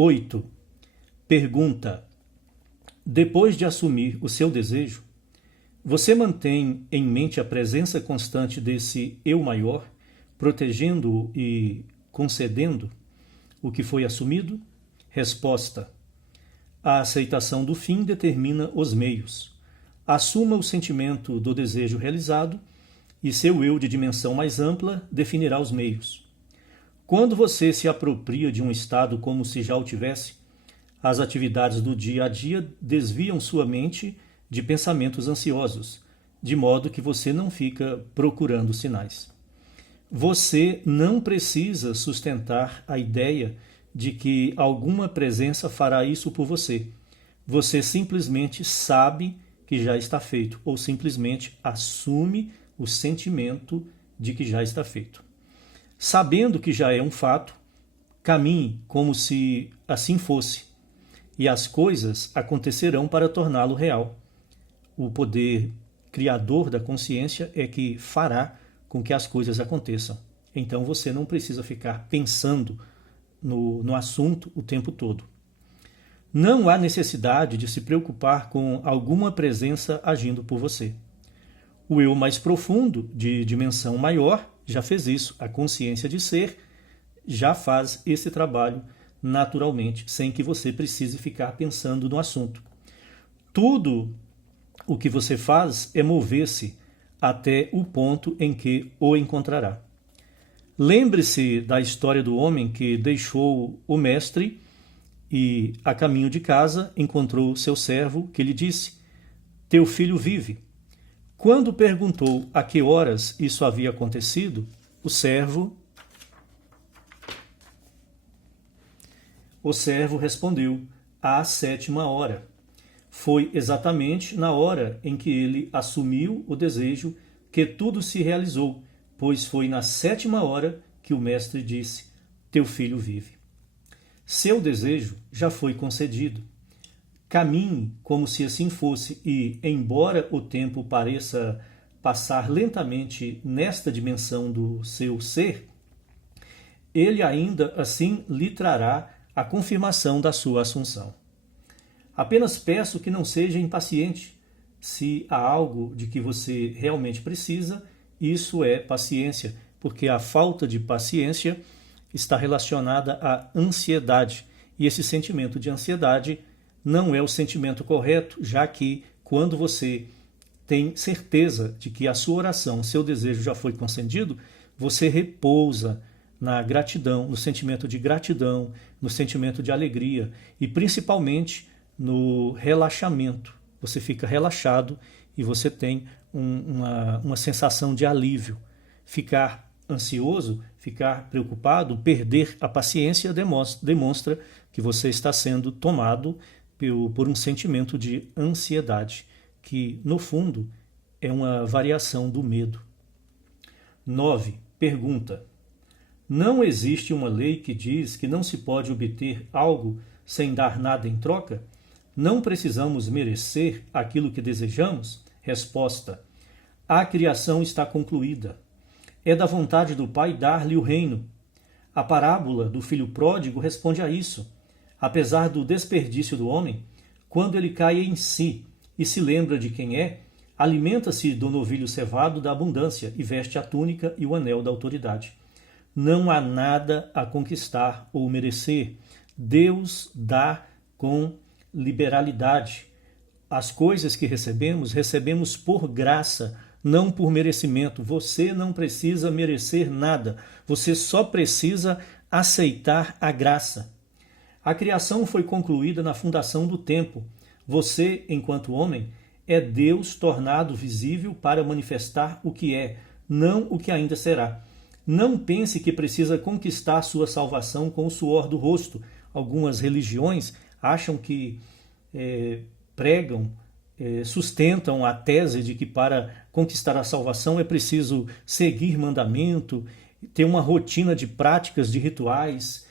8. Pergunta: depois de assumir o seu desejo, você mantém em mente a presença constante desse eu maior, protegendo-o e concedendo o que foi assumido? Resposta: a aceitação do fim determina os meios. Assuma o sentimento do desejo realizado e seu eu de dimensão mais ampla definirá os meios. Quando você se apropria de um estado como se já o tivesse, as atividades do dia a dia desviam sua mente de pensamentos ansiosos, de modo que você não fica procurando sinais. Você não precisa sustentar a ideia de que alguma presença fará isso por você. Você simplesmente sabe que já está feito, ou simplesmente assume o sentimento de que já está feito. Sabendo que já é um fato, caminhe como se assim fosse, e as coisas acontecerão para torná-lo real. O poder criador da consciência é que fará com que as coisas aconteçam. Então você não precisa ficar pensando no assunto o tempo todo. Não há necessidade de se preocupar com alguma presença agindo por você. O eu mais profundo, de dimensão maior, já fez isso. A consciência de ser já faz esse trabalho naturalmente, sem que você precise ficar pensando no assunto. Tudo o que você faz é mover-se até o ponto em que o encontrará. Lembre-se da história do homem que deixou o mestre e, a caminho de casa, encontrou seu servo, que lhe disse: teu filho vive. Quando perguntou a que horas isso havia acontecido, o servo respondeu: à 7ª hora. Foi exatamente na hora em que ele assumiu o desejo que tudo se realizou, pois foi na 7ª hora que o mestre disse: teu filho vive. Seu desejo já foi concedido. Caminhe como se assim fosse e, embora o tempo pareça passar lentamente nesta dimensão do seu ser, ele ainda assim lhe trará a confirmação da sua assunção. Apenas peço que não seja impaciente. Se há algo de que você realmente precisa, isso é paciência, porque a falta de paciência está relacionada à ansiedade, e esse sentimento de ansiedade não é o sentimento correto, já que quando você tem certeza de que a sua oração, seu desejo já foi concedido, você repousa na gratidão, no sentimento de gratidão, no sentimento de alegria e principalmente no relaxamento. Você fica relaxado e você tem uma sensação de alívio. Ficar ansioso, ficar preocupado, perder a paciência demonstra que você está sendo tomado por um sentimento de ansiedade, que no fundo é uma variação do medo. 9. Pergunta: não existe uma lei que diz que não se pode obter algo sem dar nada em troca? Não precisamos merecer aquilo que desejamos? Resposta: a criação está concluída. É da vontade do Pai dar-lhe o reino. A parábola do filho pródigo responde a isso. Apesar do desperdício do homem, quando ele cai em si e se lembra de quem é, alimenta-se do novilho cevado da abundância e veste a túnica e o anel da autoridade. Não há nada a conquistar ou merecer. Deus dá com liberalidade. As coisas que recebemos por graça, não por merecimento. Você não precisa merecer nada. Você só precisa aceitar a graça. A criação foi concluída na fundação do tempo. Você, enquanto homem, é Deus tornado visível para manifestar o que é, não o que ainda será. Não pense que precisa conquistar sua salvação com o suor do rosto. Algumas religiões acham que pregam, sustentam a tese de que para conquistar a salvação é preciso seguir mandamento, ter uma rotina de práticas, de rituais,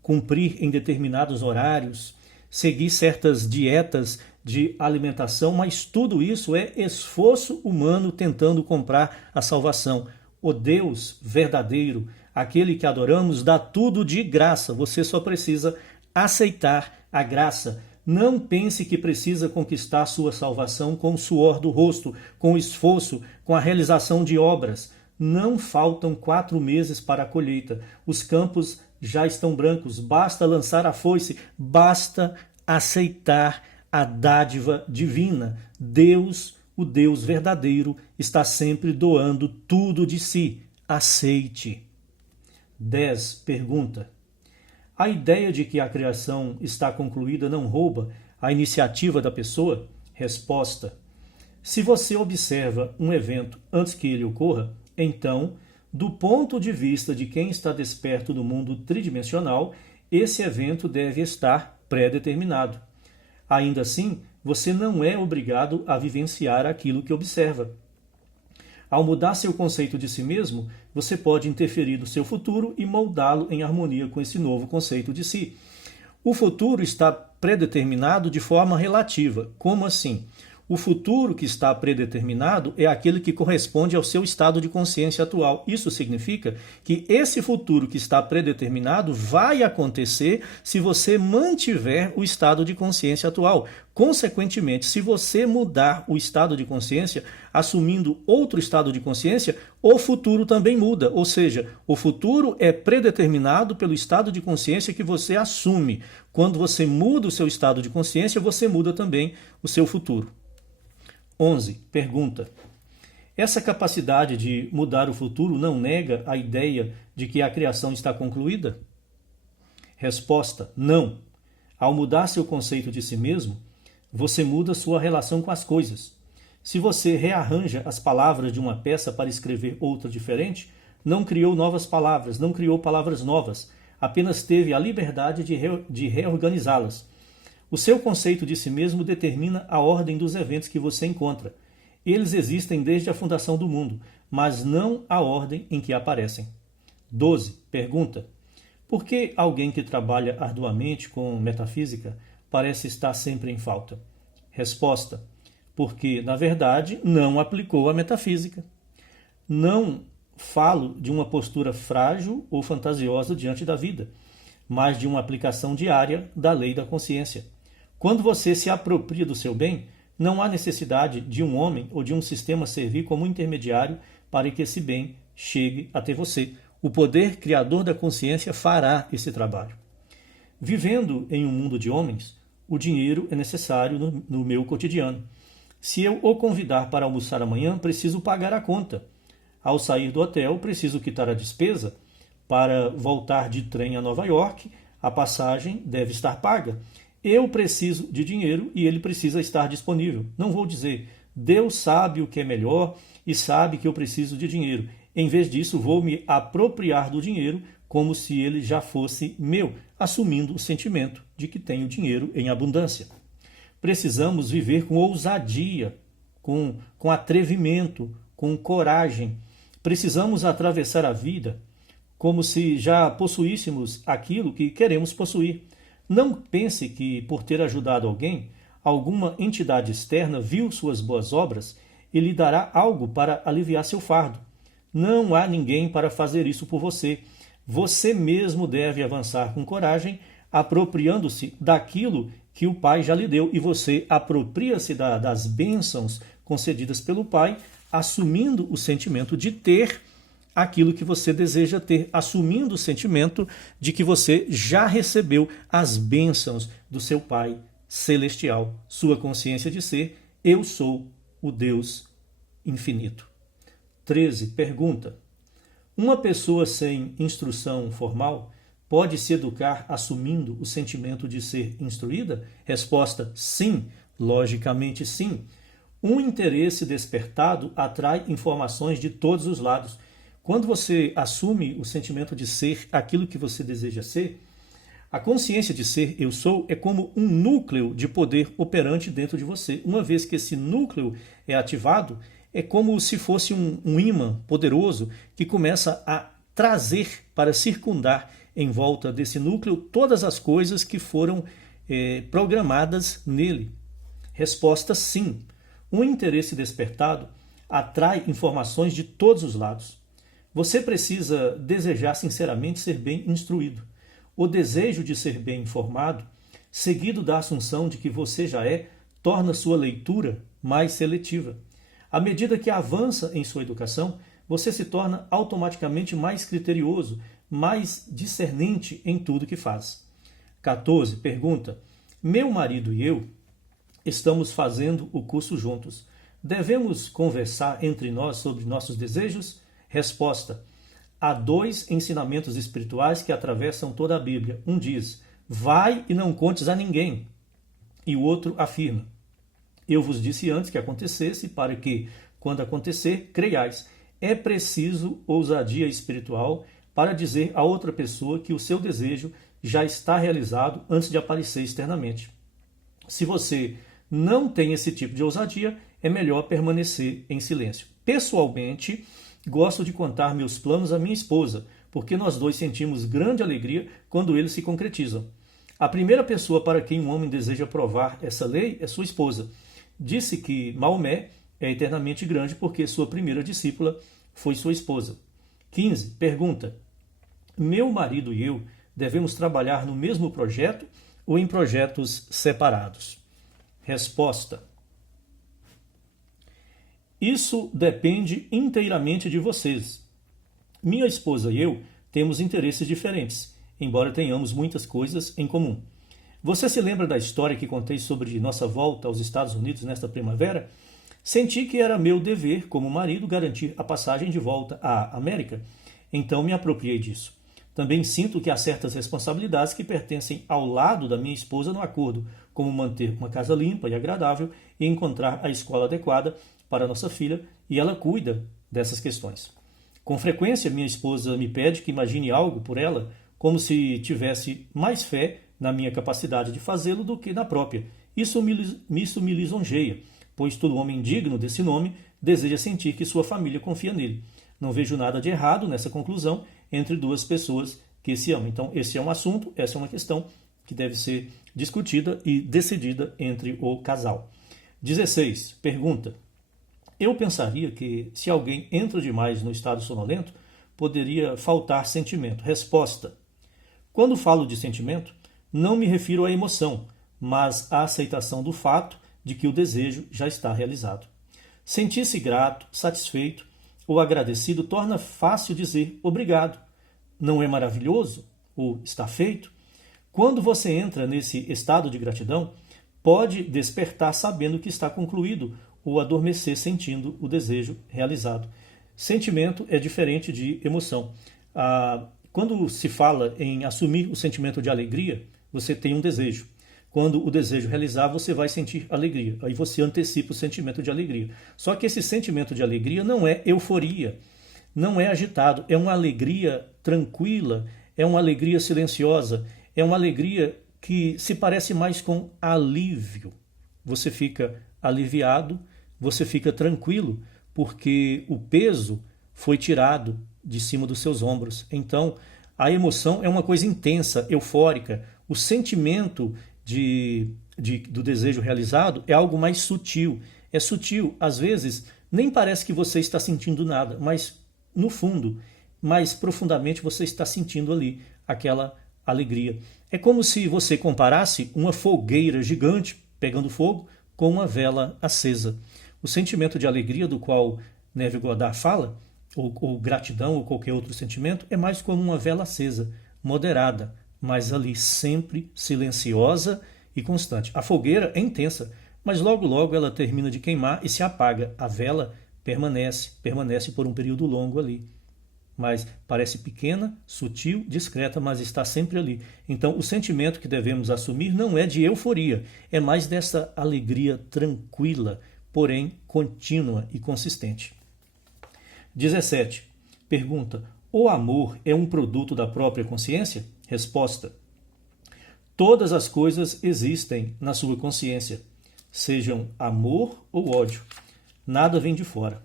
cumprir em determinados horários, seguir certas dietas de alimentação, mas tudo isso é esforço humano tentando comprar a salvação. O Deus verdadeiro, aquele que adoramos, dá tudo de graça. Você só precisa aceitar a graça. Não pense que precisa conquistar sua salvação com o suor do rosto, com o esforço, com a realização de obras. Não faltam 4 meses para a colheita. Os campos já estão brancos. Basta lançar a foice, basta aceitar a dádiva divina. Deus, o Deus verdadeiro, está sempre doando tudo de si. Aceite. 10. Pergunta: a ideia de que a criação está concluída não rouba a iniciativa da pessoa? Resposta: se você observa um evento antes que ele ocorra, então, do ponto de vista de quem está desperto do mundo tridimensional, esse evento deve estar pré-determinado. Ainda assim, você não é obrigado a vivenciar aquilo que observa. Ao mudar seu conceito de si mesmo, você pode interferir no seu futuro e moldá-lo em harmonia com esse novo conceito de si. O futuro está predeterminado de forma relativa. Como assim? O futuro que está predeterminado é aquele que corresponde ao seu estado de consciência atual. Isso significa que esse futuro que está predeterminado vai acontecer se você mantiver o estado de consciência atual. Consequentemente, se você mudar o estado de consciência, assumindo outro estado de consciência, o futuro também muda. Ou seja, o futuro é predeterminado pelo estado de consciência que você assume. Quando você muda o seu estado de consciência, você muda também o seu futuro. 11. Pergunta: essa capacidade de mudar o futuro não nega a ideia de que a criação está concluída? Resposta: não. Ao mudar seu conceito de si mesmo, você muda sua relação com as coisas. Se você rearranja as palavras de uma peça para escrever outra diferente, não criou novas palavras, não criou palavras novas, apenas teve a liberdade de reorganizá-las. O seu conceito de si mesmo determina a ordem dos eventos que você encontra. Eles existem desde a fundação do mundo, mas não a ordem em que aparecem. 12. Pergunta: por que alguém que trabalha arduamente com metafísica parece estar sempre em falta? Resposta: porque, na verdade, não aplicou a metafísica. Não falo de uma postura frágil ou fantasiosa diante da vida, mas de uma aplicação diária da lei da consciência. Quando você se apropria do seu bem, não há necessidade de um homem ou de um sistema servir como intermediário para que esse bem chegue até você. O poder criador da consciência fará esse trabalho. Vivendo em um mundo de homens, o dinheiro é necessário no meu cotidiano. Se eu o convidar para almoçar amanhã, preciso pagar a conta. Ao sair do hotel, preciso quitar a despesa. Para voltar de trem a Nova York, a passagem deve estar paga. Eu preciso de dinheiro e ele precisa estar disponível. Não vou dizer, Deus sabe o que é melhor e sabe que eu preciso de dinheiro. Em vez disso, vou me apropriar do dinheiro como se ele já fosse meu, assumindo o sentimento de que tenho dinheiro em abundância. Precisamos viver com ousadia, com atrevimento, com coragem. Precisamos atravessar a vida como se já possuíssemos aquilo que queremos possuir. Não pense que, por ter ajudado alguém, alguma entidade externa viu suas boas obras e lhe dará algo para aliviar seu fardo. Não há ninguém para fazer isso por você. Você mesmo deve avançar com coragem, apropriando-se daquilo que o Pai já lhe deu, e você apropria-se das bênçãos concedidas pelo Pai, assumindo o sentimento de ter aquilo que você deseja ter, assumindo o sentimento de que você já recebeu as bênçãos do seu Pai celestial, sua consciência de ser: eu sou o Deus infinito. 13. Pergunta: uma pessoa sem instrução formal pode se educar assumindo o sentimento de ser instruída? Resposta: sim, logicamente sim. Um interesse despertado atrai informações de todos os lados. Quando você assume o sentimento de ser aquilo que você deseja ser, a consciência de ser, eu sou, é como um núcleo de poder operante dentro de você. Uma vez que esse núcleo é ativado, é como se fosse um ímã poderoso que começa a trazer para circundar em volta desse núcleo todas as coisas que foram programadas nele. Resposta: sim. Um interesse despertado atrai informações de todos os lados. Você precisa desejar sinceramente ser bem instruído. O desejo de ser bem informado, seguido da assunção de que você já é, torna sua leitura mais seletiva. À medida que avança em sua educação, você se torna automaticamente mais criterioso, mais discernente em tudo que faz. 14. Pergunta: meu marido e eu estamos fazendo o curso juntos. Devemos conversar entre nós sobre nossos desejos? Resposta: há 2 ensinamentos espirituais que atravessam toda a Bíblia. Um diz: vai e não contes a ninguém. E o outro afirma: eu vos disse antes que acontecesse, para que, quando acontecer, creiais. É preciso ousadia espiritual para dizer a outra pessoa que o seu desejo já está realizado antes de aparecer externamente. Se você não tem esse tipo de ousadia, é melhor permanecer em silêncio. Pessoalmente, gosto de contar meus planos à minha esposa, porque nós dois sentimos grande alegria quando eles se concretizam. A primeira pessoa para quem um homem deseja provar essa lei é sua esposa. Disse que Maomé é eternamente grande porque sua primeira discípula foi sua esposa. 15. Pergunta: meu marido e eu devemos trabalhar no mesmo projeto ou em projetos separados? Resposta: isso depende inteiramente de vocês. Minha esposa e eu temos interesses diferentes, embora tenhamos muitas coisas em comum. Você se lembra da história que contei sobre nossa volta aos Estados Unidos nesta primavera? Senti que era meu dever, como marido, garantir a passagem de volta à América, então me apropriei disso. Também sinto que há certas responsabilidades que pertencem ao lado da minha esposa no acordo, como manter uma casa limpa e agradável e encontrar a escola adequada para nossa filha, e ela cuida dessas questões. Com frequência, minha esposa me pede que imagine algo por ela, como se tivesse mais fé na minha capacidade de fazê-lo do que na própria. Isso me lisonjeia, pois todo homem digno desse nome deseja sentir que sua família confia nele. Não vejo nada de errado nessa conclusão entre 2 pessoas que se amam. Então, esse é um assunto, essa é uma questão que deve ser discutida e decidida entre o casal. 16. Pergunta: eu pensaria que, se alguém entra demais no estado sonolento, poderia faltar sentimento. Resposta: quando falo de sentimento, não me refiro à emoção, mas à aceitação do fato de que o desejo já está realizado. Sentir-se grato, satisfeito ou agradecido torna fácil dizer obrigado. Não é maravilhoso? Ou está feito? Quando você entra nesse estado de gratidão, pode despertar sabendo que está concluído ou adormecer sentindo o desejo realizado. Sentimento é diferente de emoção. Quando se fala em assumir o sentimento de alegria, você tem um desejo. Quando o desejo realizar, você vai sentir alegria. Aí você antecipa o sentimento de alegria. Só que esse sentimento de alegria não é euforia, não é agitado, é uma alegria tranquila, é uma alegria silenciosa, é uma alegria que se parece mais com alívio. Você fica aliviado, você fica tranquilo, porque o peso foi tirado de cima dos seus ombros. Então, a emoção é uma coisa intensa, eufórica. O sentimento do desejo realizado é algo mais sutil. É sutil, às vezes, nem parece que você está sentindo nada, mas no fundo, mais profundamente, você está sentindo ali aquela alegria. É como se você comparasse uma fogueira gigante pegando fogo com uma vela acesa. O sentimento de alegria do qual Neville Goddard fala, ou gratidão, ou qualquer outro sentimento, é mais como uma vela acesa, moderada, mas ali sempre silenciosa e constante. A fogueira é intensa, mas logo logo ela termina de queimar e se apaga. A vela permanece por um período longo ali. Mas parece pequena, sutil, discreta, mas está sempre ali. Então o sentimento que devemos assumir não é de euforia, é mais dessa alegria tranquila, porém contínua e consistente. 17. Pergunta: o amor é um produto da própria consciência? Resposta: todas as coisas existem na sua consciência, sejam amor ou ódio. Nada vem de fora.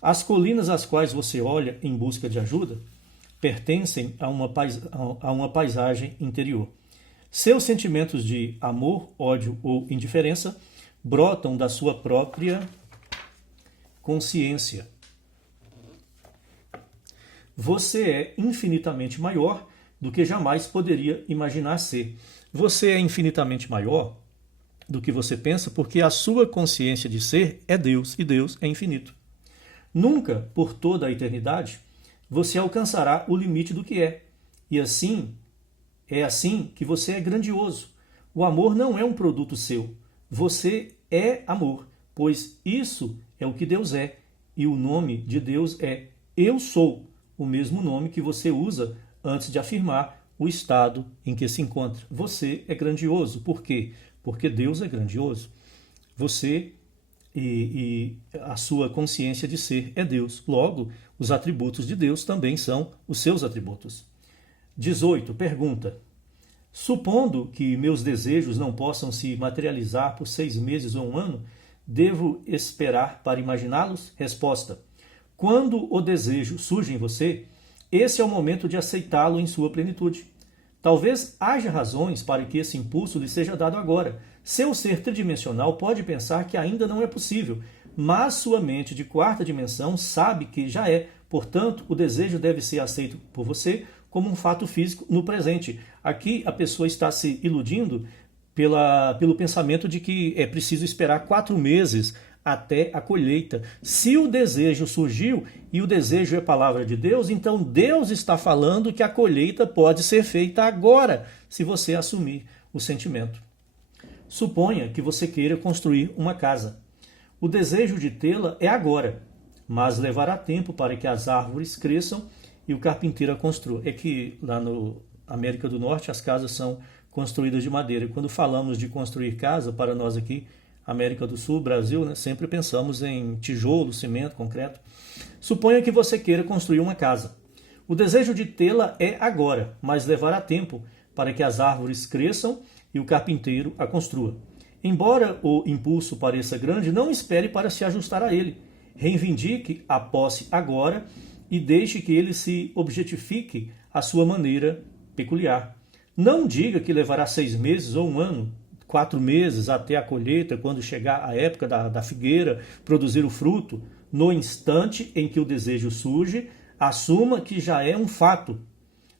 As colinas às quais você olha em busca de ajuda pertencem a uma paisagem interior. Seus sentimentos de amor, ódio ou indiferença brotam da sua própria consciência. Você é infinitamente maior do que jamais poderia imaginar ser. Você é infinitamente maior do que você pensa, porque a sua consciência de ser é Deus e Deus é infinito. Nunca, por toda a eternidade, você alcançará o limite do que é. E assim, é assim que você é grandioso. O amor não é um produto seu. Você é amor, pois isso é o que Deus é. E o nome de Deus é Eu Sou, o mesmo nome que você usa antes de afirmar o estado em que se encontra. Você é grandioso. Por quê? Porque Deus é grandioso. Você e a sua consciência de ser é Deus. Logo, os atributos de Deus também são os seus atributos. 18. Pergunta. Supondo que meus desejos não possam se materializar por 6 meses ou 1 ano, devo esperar para imaginá-los? Resposta. Quando o desejo surge em você, esse é o momento de aceitá-lo em sua plenitude. Talvez haja razões para que esse impulso lhe seja dado agora. Seu ser tridimensional pode pensar que ainda não é possível, mas sua mente de 4ª dimensão sabe que já é. Portanto, o desejo deve ser aceito por você como um fato físico no presente. Aqui a pessoa está se iludindo pelo pensamento de que é preciso esperar 4 meses até a colheita. Se o desejo surgiu e o desejo é palavra de Deus, então Deus está falando que a colheita pode ser feita agora, se você assumir o sentimento. Suponha que você queira construir uma casa. O desejo de tê-la é agora, mas levará tempo para que as árvores cresçam e o carpinteiro a construa. É que lá na América do Norte as casas são construídas de madeira. E quando falamos de construir casa, para nós aqui, América do Sul, Brasil, né, sempre pensamos em tijolo, cimento, concreto. Suponha que você queira construir uma casa. O desejo de tê-la é agora, mas levará tempo para que as árvores cresçam e o carpinteiro a construa. Embora o impulso pareça grande, não espere para se ajustar a ele. Reivindique a posse agora e deixe que ele se objetifique à sua maneira peculiar. Não diga que levará 6 meses ou 1 ano, 4 meses até a colheita, quando chegar a época da figueira, produzir o fruto. No instante em que o desejo surge, assuma que já é um fato.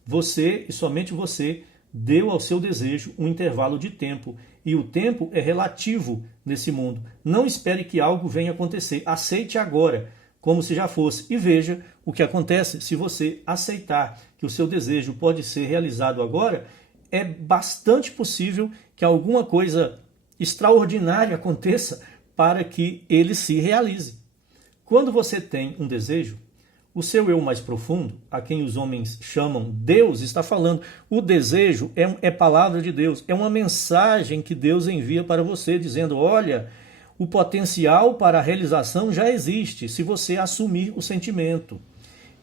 Você, e somente você, deu ao seu desejo um intervalo de tempo, e o tempo é relativo nesse mundo. Não espere que algo venha acontecer. Aceite agora, como se já fosse, e veja o que acontece se você aceitar que o seu desejo pode ser realizado agora. É bastante possível que alguma coisa extraordinária aconteça para que ele se realize. Quando você tem um desejo, o seu eu mais profundo, a quem os homens chamam Deus, está falando. O desejo é palavra de Deus, é uma mensagem que Deus envia para você, dizendo, olha, o potencial para a realização já existe, se você assumir o sentimento.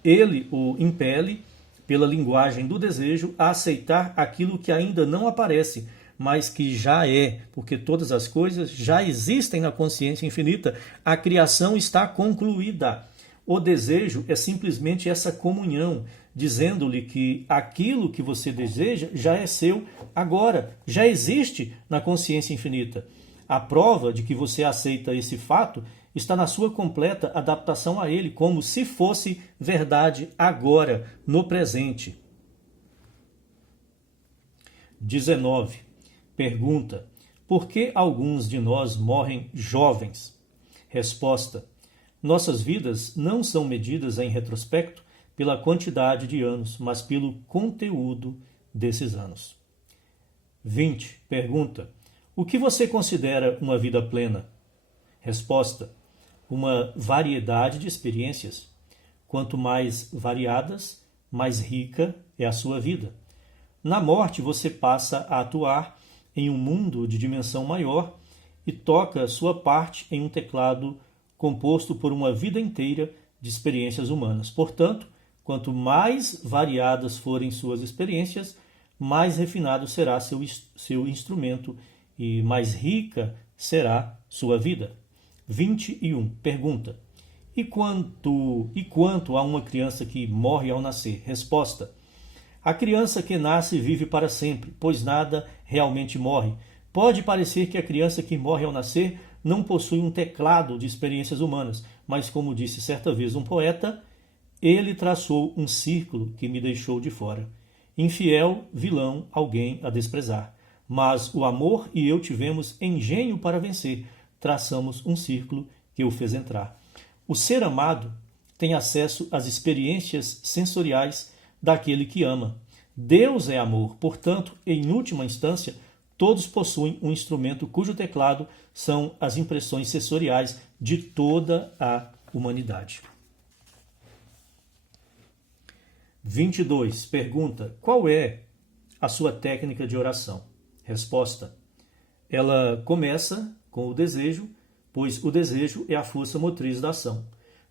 Ele o impele, pela linguagem do desejo, a aceitar aquilo que ainda não aparece, mas que já é, porque todas as coisas já existem na consciência infinita. A criação está concluída. O desejo é simplesmente essa comunhão, dizendo-lhe que aquilo que você deseja já é seu agora, já existe na consciência infinita. A prova de que você aceita esse fato está na sua completa adaptação a ele, como se fosse verdade agora, no presente. 19. Pergunta: por que alguns de nós morrem jovens? Resposta: nossas vidas não são medidas em retrospecto pela quantidade de anos, mas pelo conteúdo desses anos. 20. Pergunta: o que você considera uma vida plena? Resposta: uma variedade de experiências. Quanto mais variadas, mais rica é a sua vida. Na morte, você passa a atuar em um mundo de dimensão maior e toca sua parte em um teclado composto por uma vida inteira de experiências humanas. Portanto, quanto mais variadas forem suas experiências, mais refinado será seu instrumento e mais rica será sua vida. 21. Pergunta: E quanto a uma criança que morre ao nascer? Resposta: a criança que nasce vive para sempre, pois nada realmente morre. Pode parecer que a criança que morre ao nascer não possui um teclado de experiências humanas, mas como disse certa vez um poeta, ele traçou um círculo que me deixou de fora. Infiel, vilão, alguém a desprezar. Mas o amor e eu tivemos engenho para vencer. Traçamos um círculo que o fez entrar. O ser amado tem acesso às experiências sensoriais daquele que ama. Deus é amor, portanto, em última instância, todos possuem um instrumento cujo teclado são as impressões sensoriais de toda a humanidade. 22. Pergunta: qual é a sua técnica de oração? Resposta: ela começa com o desejo, pois o desejo é a força motriz da ação.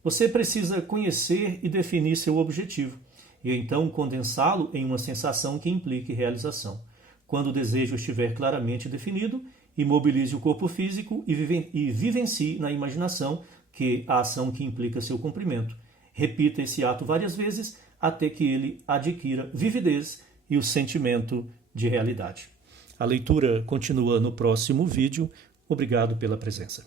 Você precisa conhecer e definir seu objetivo, e então condensá-lo em uma sensação que implique realização. Quando o desejo estiver claramente definido, imobilize o corpo físico e vivencie na imaginação a ação que implica seu cumprimento. Repita esse ato várias vezes até que ele adquira vividez e o sentimento de realidade. A leitura continua no próximo vídeo. Obrigado pela presença.